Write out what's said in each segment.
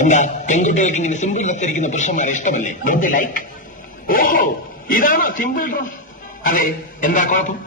എന്താ പെൺകുട്ടികൾക്ക് ഇങ്ങനെ സിമ്പിൾ ഡ്രസ് ധരിക്കുന്ന പുരുഷന്മാരെ ഇഷ്ടമല്ലേ? Don't like? ഓഹോ, ഇതാണോ സിമ്പിൾ ഡ്രസ്? അതെ, എന്താ കുഴപ്പം?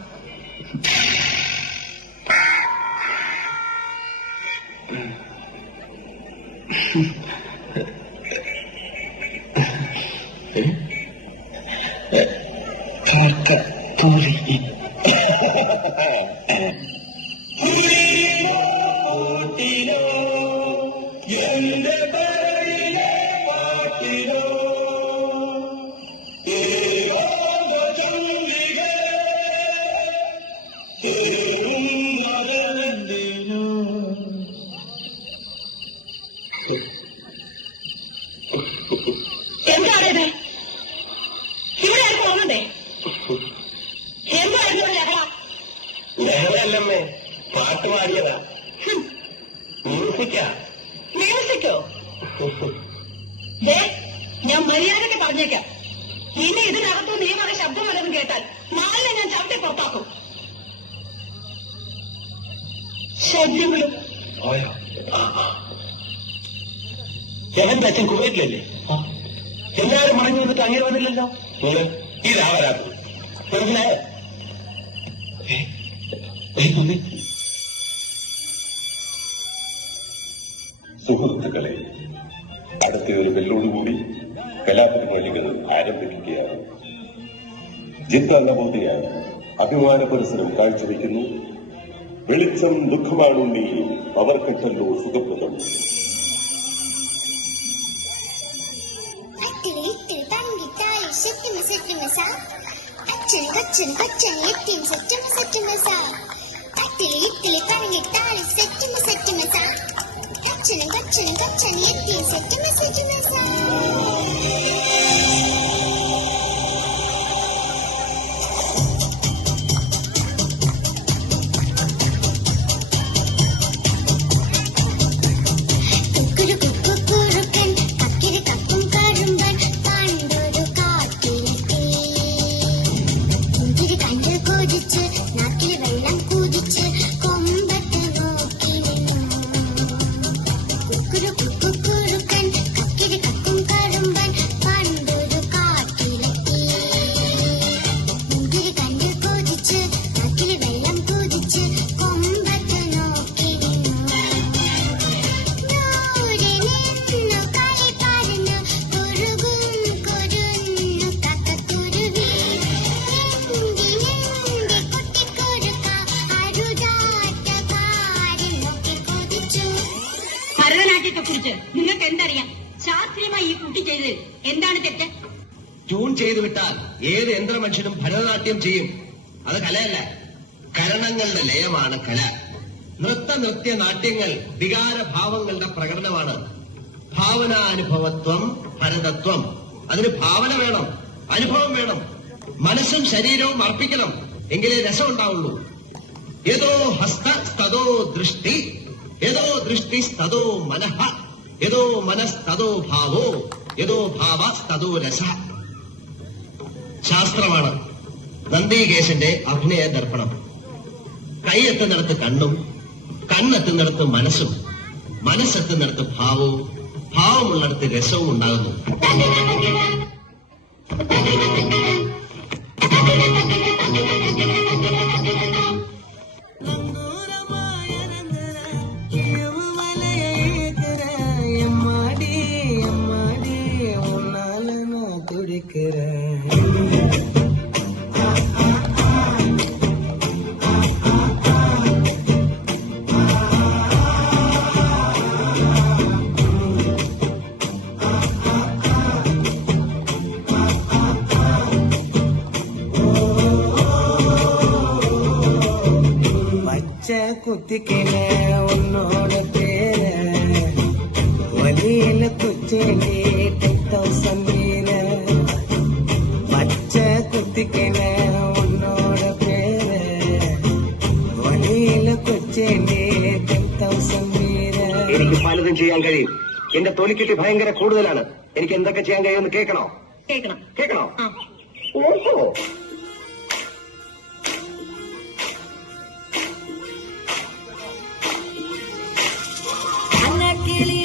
എന്താണിത്? ഇവിടെ ആരും പോകുന്നുണ്ടേ? എന്തായിരുന്നു ലഹള? ലഹളയല്ലമ്മേ, പാട്ട് പാടിയതാ. മ്യൂസിക്കാ. മ്യൂസിക്കോ? ഞാൻ മര്യാദയ്ക്ക് പറഞ്ഞേക്കാം, ഇനി ഇതിനകത്തു നീ വരെ ശബ്ദം വല്ലതും കേട്ടാൽ നാളെ ഞാൻ ചവിട്ടി പുറത്താക്കും. ശബ്ദങ്ങളും എന്റെ അച്ഛൻ കുവൈറ്റിലല്ലേ? എല്ലാവരും മടങ്ങി വന്നിട്ട് അങ്ങനെ വന്നില്ലല്ലോ. ഇതാ വരാത്തത്, മനസ്സിലായോ? സുഹൃത്തുക്കളെ, അടുത്ത ഒരു വെല്ലോടുകൂടി കലാപരിപാടികൾ ആരംഭിക്കുകയാണ്. ജിത്ത നവോദയാണ് അഭിമാന പരിസരം കാഴ്ചവെക്കുന്നു. വെളിച്ചം ദുഃഖമാണുണ്ണി, അവർക്കല്ലോ സുഖപ്രദം. ഭരതനാട്യത്തെക്കുറിച്ച് നിങ്ങൾക്ക് എന്തറിയാം? ശാസ്ത്രീയമായി ഈ കുട്ടി ചെയ്തതിൽ എന്താണ് തെറ്റ്? ട്യൂൺ ചെയ്തു വിട്ടാൽ ഏത് യന്ത്രമനുഷ്യനും ഭരതനാട്യം ചെയ്യും. അത് കലയല്ല, കരണങ്ങളുടെ ലയമാണ് കല. നൃത്യ നാട്യങ്ങൾ വികാരഭാവങ്ങളുടെ പ്രകടനമാണ്. ഭാവനാനുഭവത്വം ഭരതത്വം. അതിന് ഭാവന വേണം, അനുഭവം വേണം, മനസ്സും ശരീരവും അർപ്പിക്കണം, എങ്കിലേ രസം ഉണ്ടാവുള്ളൂ. യതോ ഹസ്ത സ്തതോ ദൃഷ്ടി, യതോ ദൃഷ്ടി സ്തതോ മനഃ, യതോ മനസ്തതോ ഭാവോ, യതോ ഭാവ സ്തതോ രസ. ശാസ്ത്രമാണ് നന്ദികേശന്റെ അഭിനയ ദർപ്പണം. കൈയെത്തുന്നിടത്ത് കണ്ണും, കണ്ണെത്തുന്നിടത്ത് മനസ്സും, മനസ്സെത്തുന്നിടത്ത് ഭാവവും, ഭാവമുള്ളിടത്ത് രസവും ഉണ്ടാകുന്നു. കുത്തിക്കിനെ ഉന്നോട് പേര് വലിയ കുച്ചേലി 10,000 മീന്. പച്ച കുത്തിക്കിനെ ഉന്നോട് പേര് വലിയ കുച്ചേലി 10,000 മീന്. എനിക്ക് പലതും ചെയ്യാൻ കഴിയും. എന്റെ തൊലിക്കെട്ടി ഭയങ്കര കൂടുതലാണ്. എനിക്ക് എന്തൊക്കെ ചെയ്യാൻ കഴിയുമെന്ന് കേൾക്കണോ? കേൾക്കണോ? ഓഹോ, Anakili,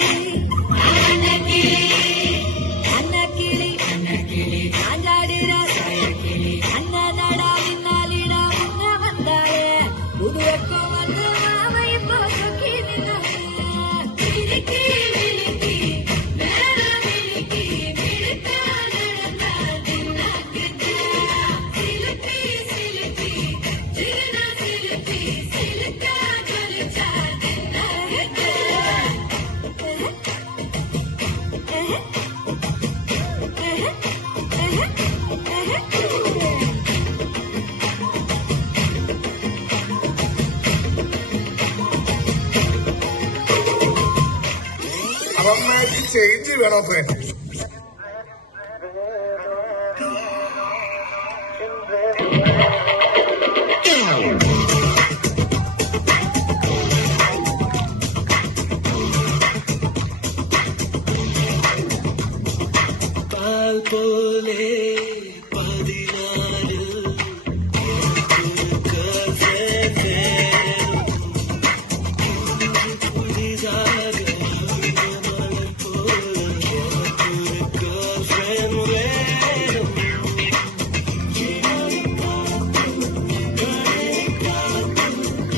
അറമാറ്റി ചേഞ്ച് വേണം